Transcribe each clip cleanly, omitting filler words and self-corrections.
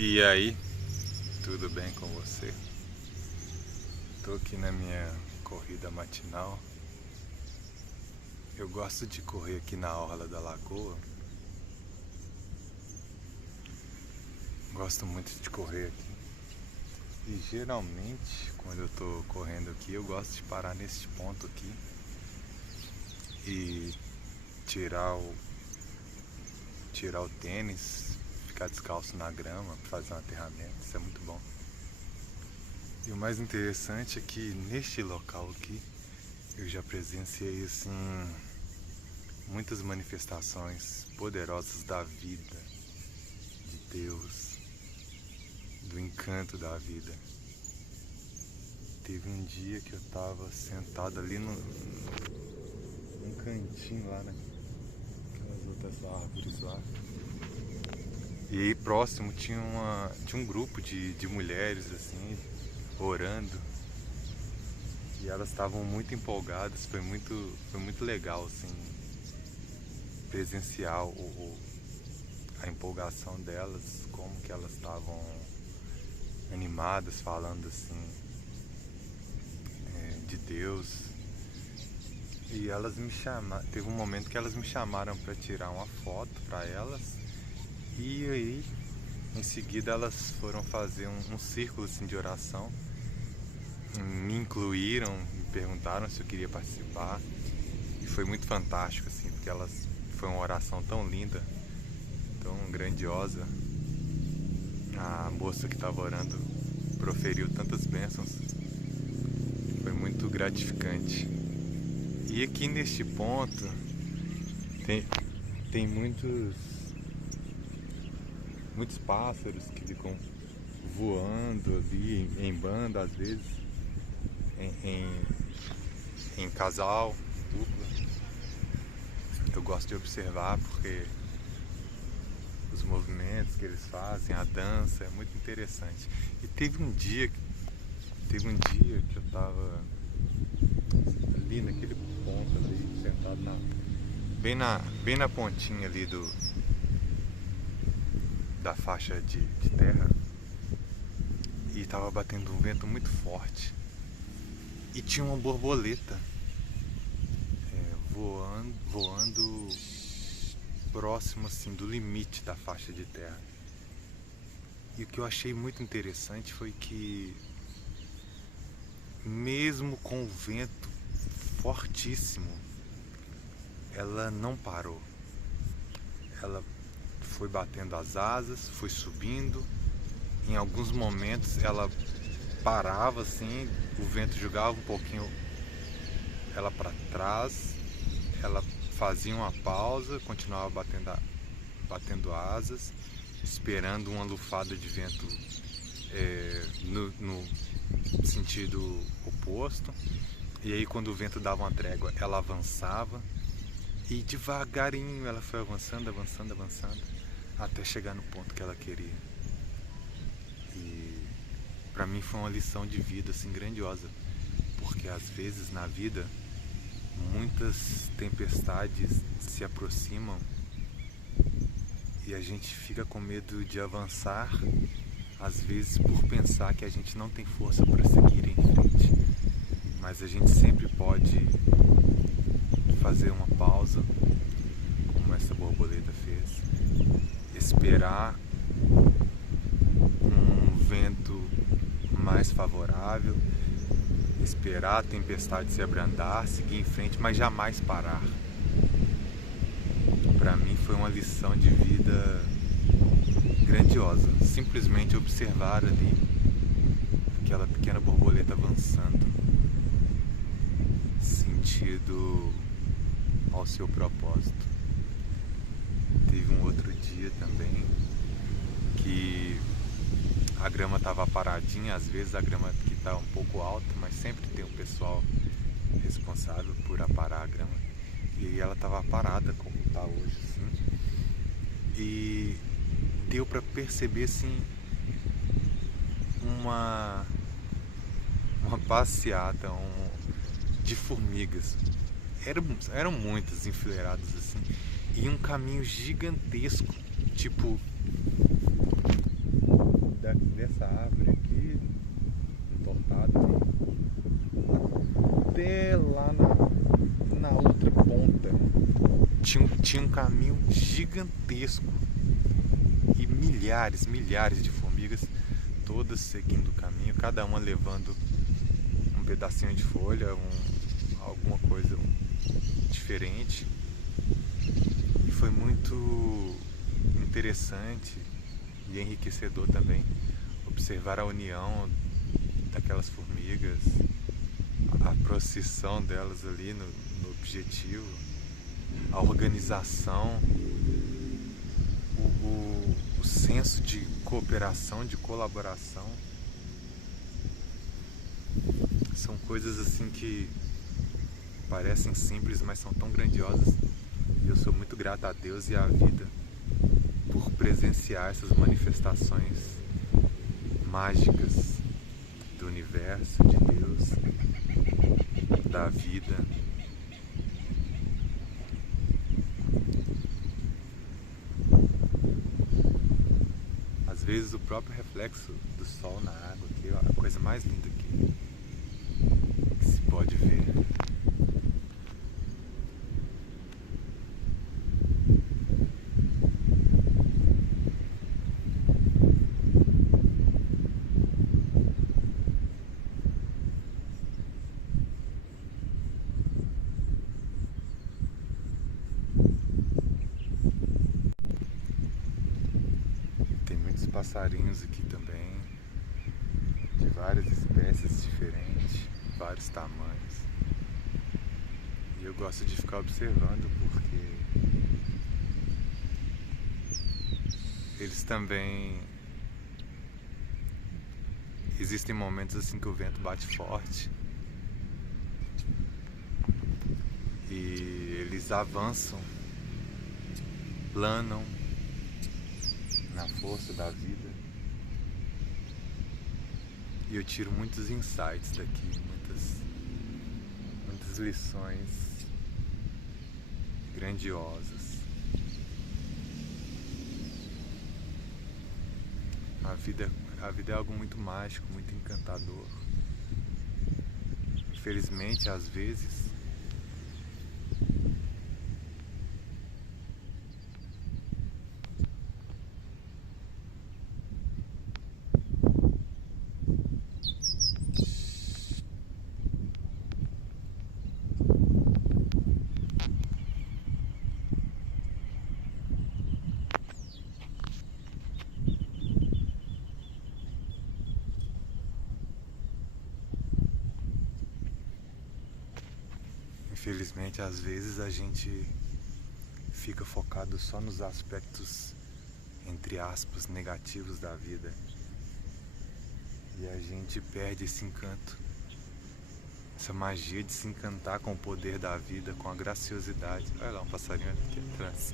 E aí, tudo bem com você? Tô aqui na minha corrida matinal. Eu gosto de correr aqui na orla da lagoa. Gosto muito de correr aqui. E geralmente, quando eu tô correndo aqui, eu gosto de parar nesse ponto aqui e tirar o, tirar o tênis, ficar descalço na grama, fazer um aterramento. Isso é muito bom. E o mais interessante é que neste local aqui eu já presenciei assim muitas manifestações poderosas da vida, de Deus, do encanto da vida. Teve um dia que eu estava sentado ali num cantinho lá naquelas outras árvores lá. E aí próximo tinha um grupo de mulheres assim, orando. E elas estavam muito empolgadas, foi muito legal assim, presenciar a empolgação delas, como que elas estavam animadas, falando assim de Deus. E elas me chamaram, teve um momento que elas me chamaram para tirar uma foto para elas. E aí, em seguida, elas foram fazer um círculo assim, de oração. Me incluíram, me perguntaram se eu queria participar. E foi muito fantástico, assim, porque foi uma oração tão linda, tão grandiosa. A moça que estava orando proferiu tantas bênçãos. Foi muito gratificante. E aqui neste ponto tem muitos pássaros que ficam voando ali em banda, às vezes em casal, dupla. Eu gosto de observar porque os movimentos que eles fazem, a dança, é muito interessante. E teve um dia que eu estava ali naquele ponto ali, sentado bem na pontinha ali da faixa de terra, e estava batendo um vento muito forte. E tinha uma borboleta voando próximo assim do limite da faixa de terra. E o que eu achei muito interessante foi que, mesmo com o vento fortíssimo, ela não parou. Ela foi batendo as asas, foi subindo. Em alguns momentos ela parava assim, o vento jogava um pouquinho ela para trás, ela fazia uma pausa, continuava batendo asas, esperando uma lufada de vento no sentido oposto. E aí, quando o vento dava uma trégua, ela avançava e devagarinho ela foi avançando, até chegar no ponto que ela queria. E para mim foi uma lição de vida assim grandiosa, porque às vezes na vida muitas tempestades se aproximam e a gente fica com medo de avançar, às vezes por pensar que a gente não tem força para seguir em frente. Mas a gente sempre pode fazer uma pausa, como essa borboleta fez, esperar um vento mais favorável, esperar a tempestade se abrandar, seguir em frente, mas jamais parar. Para mim foi uma lição de vida grandiosa, simplesmente observar ali aquela pequena borboleta avançando, sentido ao seu propósito. Teve um outro dia também que a grama estava paradinha, às vezes a grama aqui está um pouco alta, mas sempre tem um pessoal responsável por aparar a grama. E aí ela estava parada como está hoje, assim. E deu para perceber assim uma passeata de formigas. Eram muitas enfileiradas assim, e um caminho gigantesco, tipo árvore aqui, entortada, até lá na outra ponta. Tinha um caminho gigantesco e milhares de formigas, todas seguindo o caminho, cada uma levando um pedacinho de folha, alguma coisa diferente. E foi muito interessante e enriquecedor também observar a união daquelas formigas, a procissão delas ali no objetivo, a organização, o senso de cooperação, de colaboração. São coisas assim que parecem simples, mas são tão grandiosas. E eu sou muito grato a Deus e à vida por presenciar essas manifestações mágicas do universo, de Deus, da vida. Às vezes o próprio reflexo do sol na água aqui é a coisa mais linda que se pode ver. Passarinhos aqui também, de várias espécies diferentes, vários tamanhos. E eu gosto de ficar observando porque eles também... Existem momentos assim que o vento bate forte e eles avançam, planam na força da vida, e eu tiro muitos insights daqui, muitas lições grandiosas. A vida é algo muito mágico, muito encantador. Infelizmente, às vezes, a gente fica focado só nos aspectos, entre aspas, negativos da vida. E a gente perde esse encanto, essa magia de se encantar com o poder da vida, com a graciosidade. Olha lá, um passarinho aqui atrás.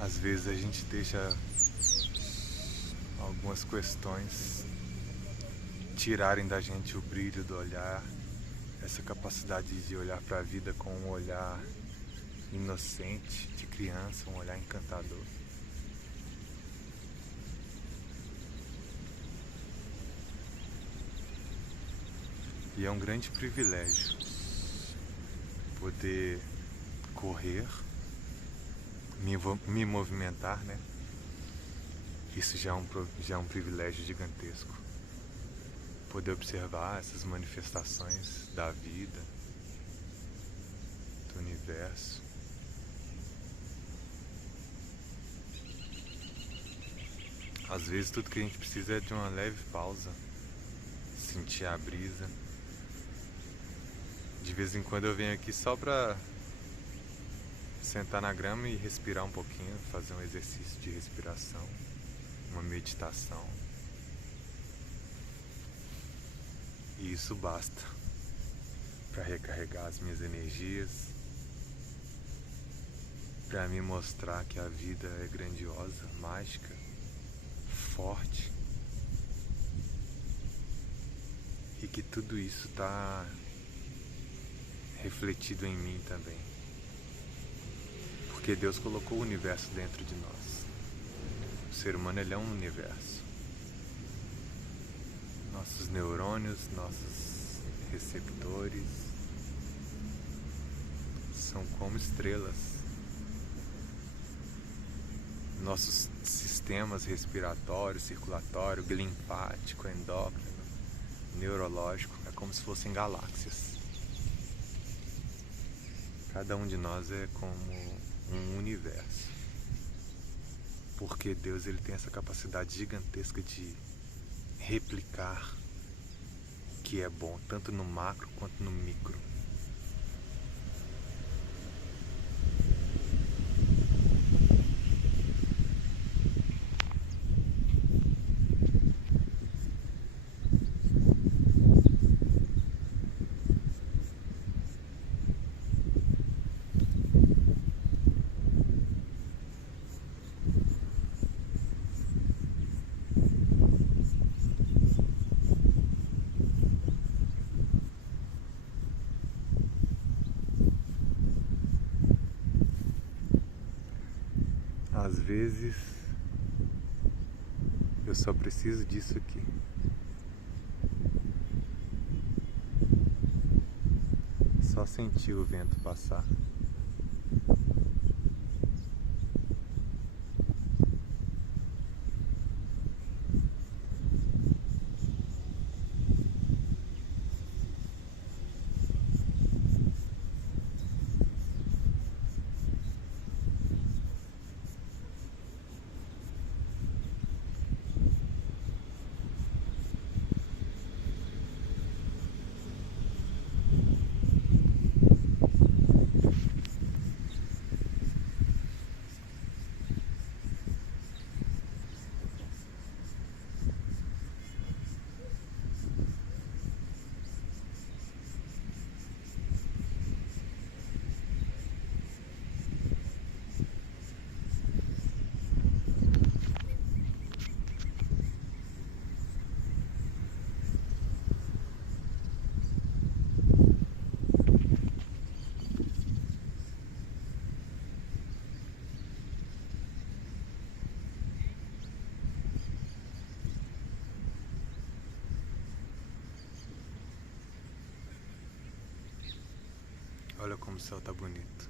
Às vezes a gente deixa algumas questões tirarem da gente o brilho do olhar, essa capacidade de olhar para a vida com um olhar inocente, de criança, um olhar encantador. E é um grande privilégio poder correr, me movimentar, né? Isso já é um privilégio gigantesco. Poder observar essas manifestações da vida, do universo. Às vezes tudo que a gente precisa é de uma leve pausa, sentir a brisa, De vez em quando eu venho aqui só pra sentar na grama e respirar um pouquinho, fazer um exercício de respiração, uma meditação. E isso basta para recarregar as minhas energias, para me mostrar que a vida é grandiosa, mágica, forte e que tudo isso está refletido em mim também. Porque Deus colocou o universo dentro de nós. O ser humano, ele é um universo. Nossos neurônios, nossos receptores são como estrelas. Nossos sistemas respiratório, circulatório, linfático, endócrino, neurológico, é como se fossem galáxias. Cada um de nós é como um universo. Porque Deus, ele tem essa capacidade gigantesca de replicar o que é bom, tanto no macro quanto no micro. Às vezes eu só preciso disso aqui. Só sentir o vento passar. Olha como o céu tá bonito.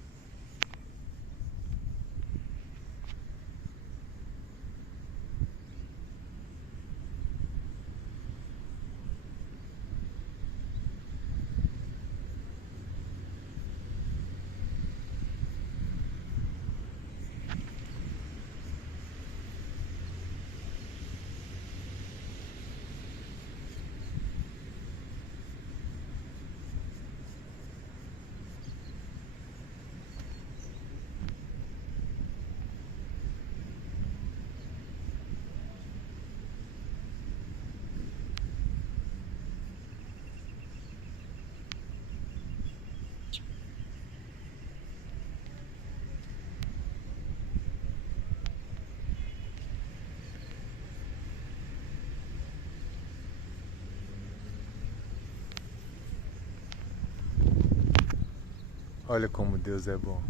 Olha como Deus é bom.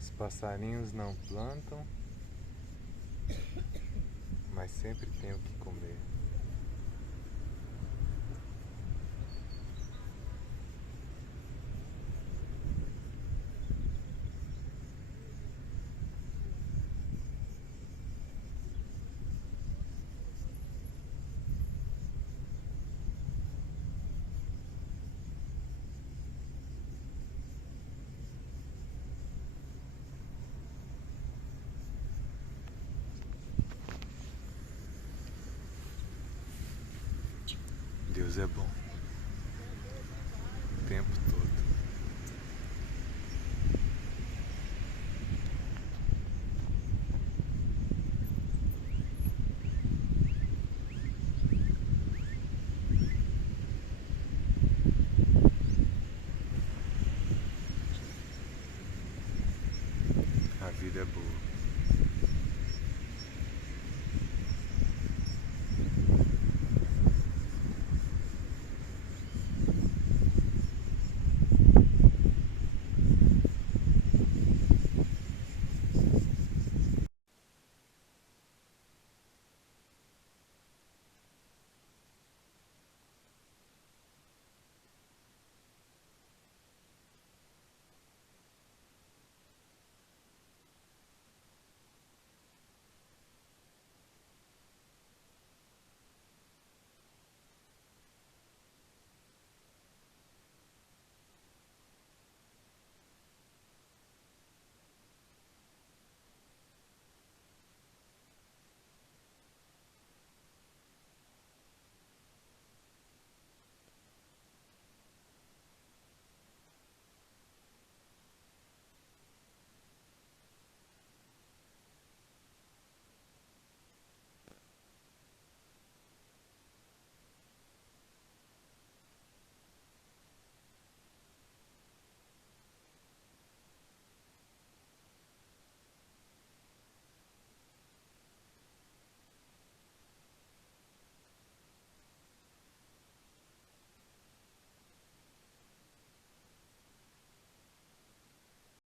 Os passarinhos não plantam, mas sempre tem o que comer. Deus é bom. tempo todo.